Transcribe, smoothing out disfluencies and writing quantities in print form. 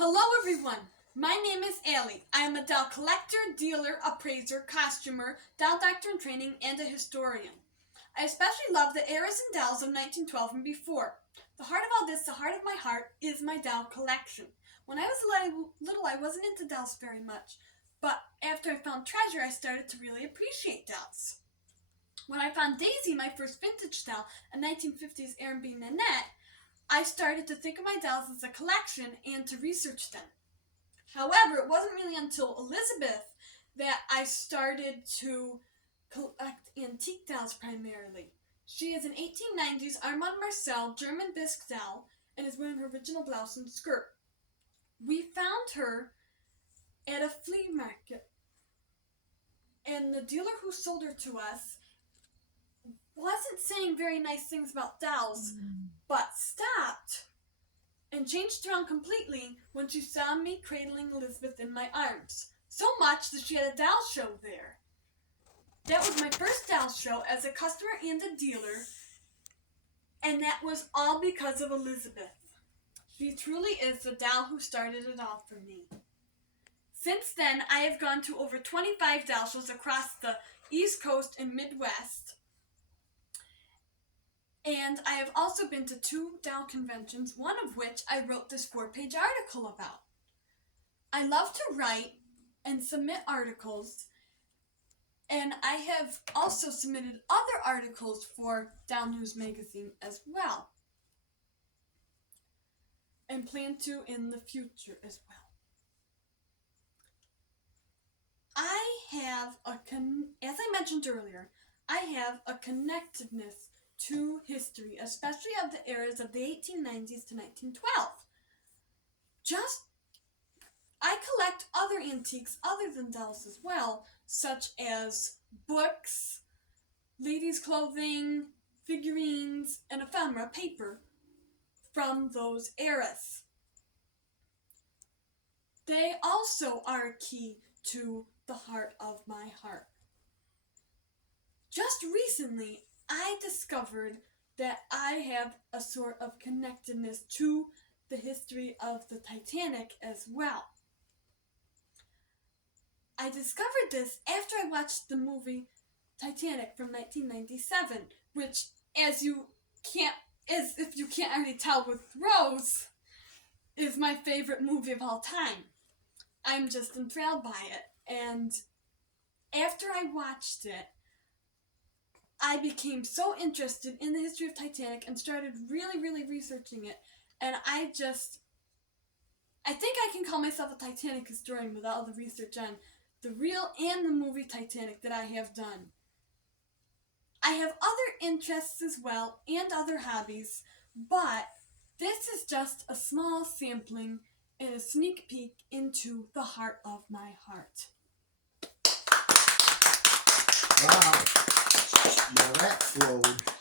Hello everyone, my name is Allie. I am a doll collector, dealer, appraiser, costumer, doll doctor in training, and a historian. I especially love the eras and dolls of 1912 and before. The heart of all this, the heart of my heart, is my doll collection. When I was little, I wasn't into dolls very much, but after I found Treasure, I started to really appreciate dolls. When I found Daisy, my first vintage doll, a 1950s R&B Nanette, I started to think of my dolls as a collection and to research them. However, it wasn't really until Elizabeth that I started to collect antique dolls primarily. She is an 1890s Armand Marcel German bisque doll and is wearing her original blouse and skirt. We found her at a flea market, and the dealer who sold her to us wasn't saying very nice things about dolls, but stopped and changed around completely when she saw me cradling Elizabeth in my arms. So much that she had a doll show there. That was my first doll show as a customer and a dealer, and that was all because of Elizabeth. She truly is the doll who started it all for me. Since then, I have gone to over 25 doll shows across the East Coast and Midwest. And I have also been to 2 doll conventions, one of which I wrote this 4-page article about. I love to write and submit articles, and I have also submitted other articles for Doll News Magazine as well, and plan to in the future as well. As I mentioned earlier, I have a connectedness to history, especially of the eras of the 1890s to 1912. I collect other antiques other than dolls as well, such as books, ladies' clothing, figurines, and ephemera paper from those eras. They also are key to the heart of my heart. Just recently, I discovered that I have a sort of connectedness to the history of the Titanic as well. I discovered this after I watched the movie Titanic from 1997, which, if you can't already tell with Rose, is my favorite movie of all time. I'm just enthralled by it, and after I watched it, I became so interested in the history of Titanic and started really researching it. And I think I can call myself a Titanic historian with all the research on the real and the movie Titanic that I have done. I have other interests as well and other hobbies, but this is just a small sampling and a sneak peek into the heart of my heart. Wow. Now that flowed.